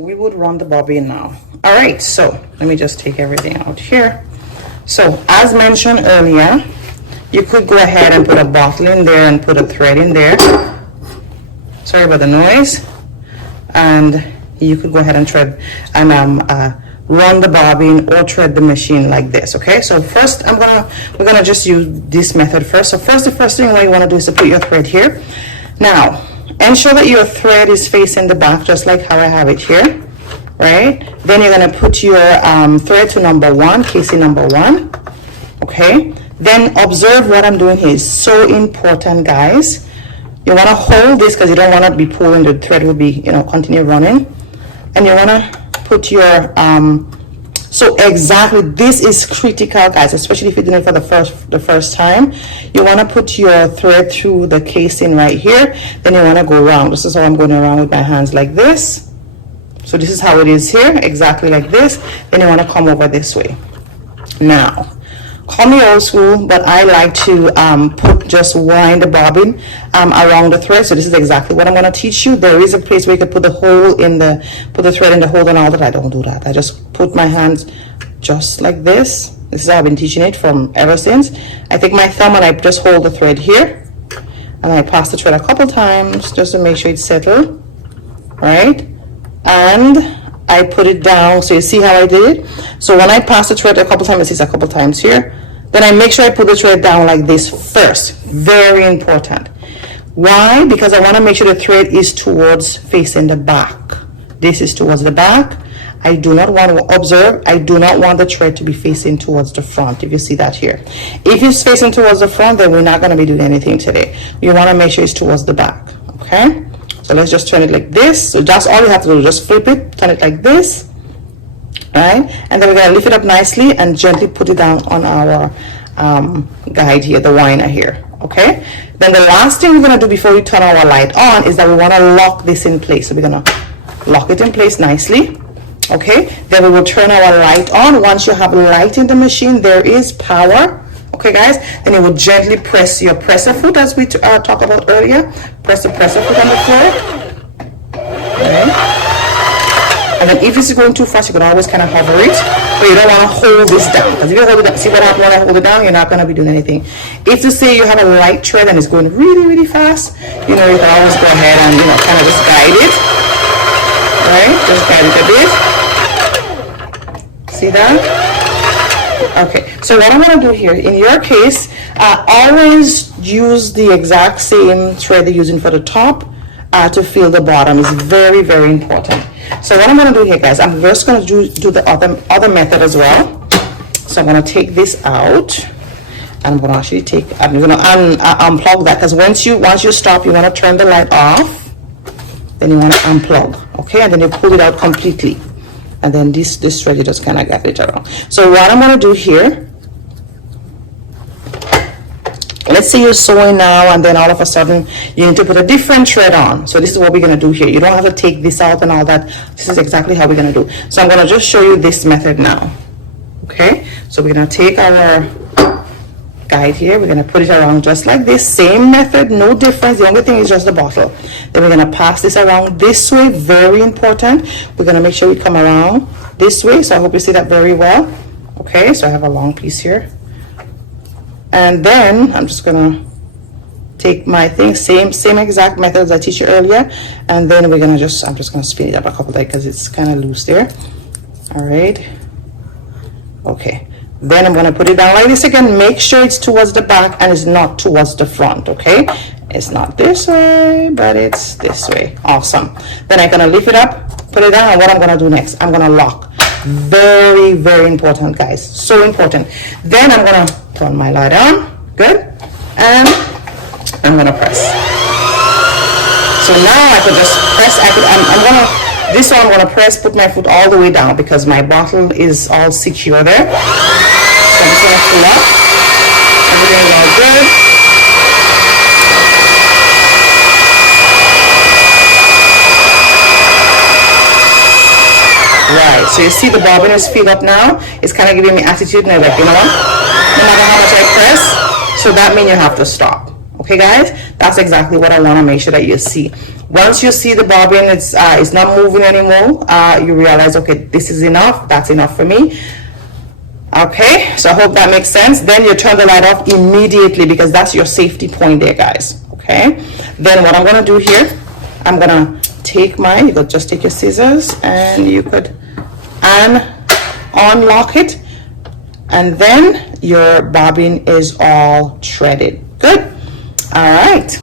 We would run the bobbin now. All right, so let me just take everything out here. So as mentioned earlier, you could go ahead and put a bottle in there and put a thread in there. Sorry about the noise. And you could go ahead and thread and run the bobbin or thread the machine like this. Okay, so first we're gonna just use this method first. So the first thing what you want to do is to put your thread here. Now ensure that your thread is facing the back, just like how I have it here, right? Then you're going to put your thread to number 1, casing number 1, okay? Then observe what I'm doing here. It's so important, guys. You want to hold this because you don't want to be pulling. The thread will be, continue running. And you want to put your, so exactly, this is critical, guys, especially if you're doing it for the first time. You want to put your thread through the casing right here. Then you want to go around. This is how I'm going around with my hands, like this. So this is how it is here, exactly like this. Then you want to come over this way. Now, call me old school, but I like to just wind the bobbin around the thread. So this is exactly what I'm going to teach you. There is a place where you can put the thread in the hole and all that. I don't do that. I just put my hands just like this. This is how I've been teaching it from ever since. I take my thumb and I just hold the thread here, and I pass the thread a couple times just to make sure it's settled, right? And I put it down. So you see how I did it? So when I pass the thread a couple times, it's a couple times here, then I make sure I put the thread down like this first. Very important. Why? Because I want to make sure the thread is towards facing the back. This is towards the back. I do not want to observe. I do not want the thread to be facing towards the front. If you see that here, if it's facing towards the front, then we're not going to be doing anything today. You want to make sure it's towards the back. Okay. So let's just turn it like this. So that's all you have to do. Just flip it, turn it like this, right? And then we're gonna lift it up nicely and gently put it down on our guide here, the winder here, okay? Then the last thing we're gonna do before we turn our light on is that we wanna lock this in place. So we're gonna lock it in place nicely, okay? Then we will turn our light on. Once you have light in the machine, there is power. Okay, guys, then you will gently press your presser foot, as we talked about earlier. Press the presser foot on the floor. Okay. And then if it's going too fast, you can always kind of hover it, but you don't want to hold this down. Because if you hold it down, see what happens when I hold it down? You're not going to be doing anything. If you say you have a light thread and it's going really, really fast, you can always go ahead and, kind of just guide it. Right? Just guide it a bit. See that? Okay, so what I'm going to do here, in your case, always use the exact same thread you're using for the top to fill the bottom. Is very, very important. So what I'm going to do here, guys, I'm just going to do the other method as well. So I'm going to take this out, and I'm going to actually I'm going to unplug that, because once you stop, you want to turn the light off, then you want to unplug, okay, and then you pull it out completely. And then this thread, you just kind of get it around. So what I'm going to do here, let's say you're sewing now and then all of a sudden you need to put a different thread on. So this is what we're going to do here. You don't have to take this out and all that. This is exactly how we're going to do. So I'm going to just show you this method now. Okay, so we're going to take our guide here, we're going to put it around just like this, same method, no difference. The only thing is just the bottle. Then we're going to pass this around this way, very important. We're going to make sure we come around this way. So I hope you see that very well. Okay, so I have a long piece here, and then I'm just going to take my thing, same exact method as I teach you earlier, and then we're going to I'm just going to spin it up a couple times because it's kind of loose there. All right, okay. Then I'm going to put it down like this again. Make sure it's towards the back and it's not towards the front, okay? It's not this way, but it's this way. Awesome. Then I'm going to lift it up, put it down, and what I'm going to do next, I'm going to lock. Very, very important, guys. So important. Then I'm going to turn my light on. Good. And I'm going to press. So now I could just press. This one I'm going to press, put my foot all the way down because my bottle is all secure there. So I'm just going to pull up. Everything is all good. Right, so you see the bobbin is filled up now. It's kind of giving me attitude, and I'm like, you know what? No matter how much I press, so that means you have to stop. Okay guys, that's exactly what I want to make sure that you see. Once you see the bobbin it's not moving anymore, you realize, okay, this is enough, that's enough for me. Okay, so I hope that makes sense. Then you turn the light off immediately, because that's your safety point there, guys. Okay, then what I'm gonna do here, I'm gonna take you could just take your scissors and you could unlock it, and then your bobbin is all threaded. Good. All right.